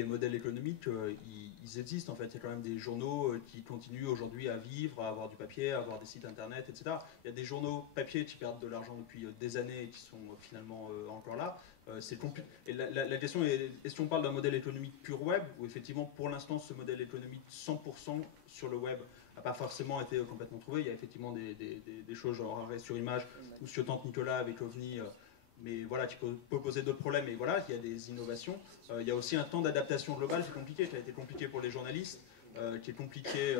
les modèles économiques, ils existent en fait. Il y a quand même des journaux qui continuent aujourd'hui à vivre, à avoir du papier, à avoir des sites internet, etc. Il y a des journaux papier qui perdent de l'argent depuis des années et qui sont finalement encore là. Et la question est, est-ce qu'on parle d'un modèle économique pur web, ou effectivement pour l'instant ce modèle économique 100% sur le web n'a pas forcément été complètement trouvé. Il y a effectivement des choses genre arrêt sur image ou sur Tante Nicolas avec OVNI, mais voilà, qui peut poser d'autres problèmes. Et voilà, il y a des innovations. Il y a aussi un temps d'adaptation global qui est compliqué, qui a été compliqué pour les journalistes, qui est compliqué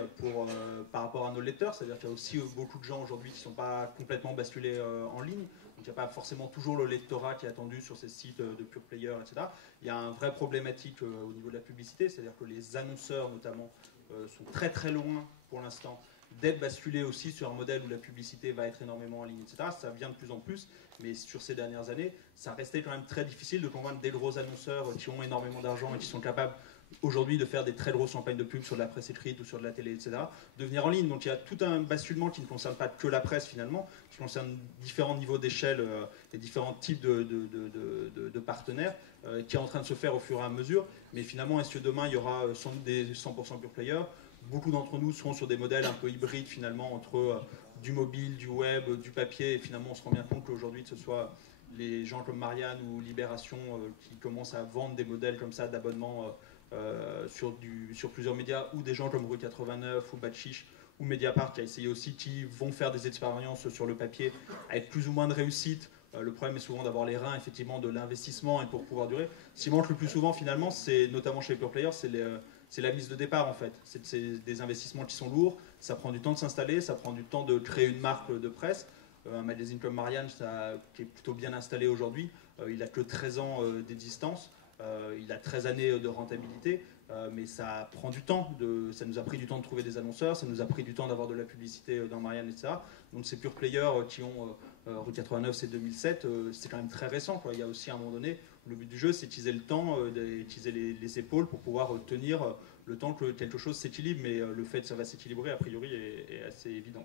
par rapport à nos lecteurs. C'est-à-dire qu'il y a aussi beaucoup de gens aujourd'hui qui ne sont pas complètement basculés en ligne. Donc il n'y a pas forcément toujours le lectorat qui est attendu sur ces sites de pure player, etc. Il y a un vrai problématique au niveau de la publicité, c'est-à-dire que les annonceurs notamment sont très très loin pour l'instant d'être basculés aussi sur un modèle où la publicité va être énormément en ligne, etc. Ça vient de plus en plus, mais sur ces dernières années, ça restait quand même très difficile de convaincre des gros annonceurs qui ont énormément d'argent et qui sont capables aujourd'hui de faire des très grosses campagnes de pub sur de la presse écrite ou sur de la télé, etc., de venir en ligne. Donc il y a tout un basculement qui ne concerne pas que la presse finalement, qui concerne différents niveaux d'échelle et différents types de partenaires, qui est en train de se faire au fur et à mesure. Mais finalement, est-ce que demain il y aura sans doute des 100% pure players? Beaucoup d'entre nous seront sur des modèles un peu hybrides finalement entre du mobile, du web, du papier, et finalement on se rend bien compte qu'aujourd'hui, que ce soit les gens comme Marianne ou Libération qui commencent à vendre des modèles comme ça d'abonnement sur plusieurs médias, ou des gens comme Rue 89 ou Batchiche ou Mediapart qui a essayé aussi, qui vont faire des expériences sur le papier avec plus ou moins de réussite. Le problème est souvent d'avoir les reins effectivement de l'investissement et pour pouvoir durer. Ce qui manque le plus souvent finalement, c'est notamment chez les pure players, c'est la mise de départ en fait. C'est des investissements qui sont lourds, ça prend du temps de s'installer, ça prend du temps de créer une marque de presse. Un magazine comme Marianne, qui est plutôt bien installé aujourd'hui, il a que 13 ans d'existence, il a 13 années de rentabilité, mais ça prend du temps, ça nous a pris du temps de trouver des annonceurs, ça nous a pris du temps d'avoir de la publicité dans Marianne, etc. Donc ces pure players qui ont Rue 89, c'est 2007, c'est quand même très récent, quoi. Il y a aussi à un moment donné, le but du jeu, c'est utiliser le temps, utiliser les épaules pour pouvoir tenir le temps que quelque chose s'équilibre, mais le fait que ça va s'équilibrer, a priori, est assez évident.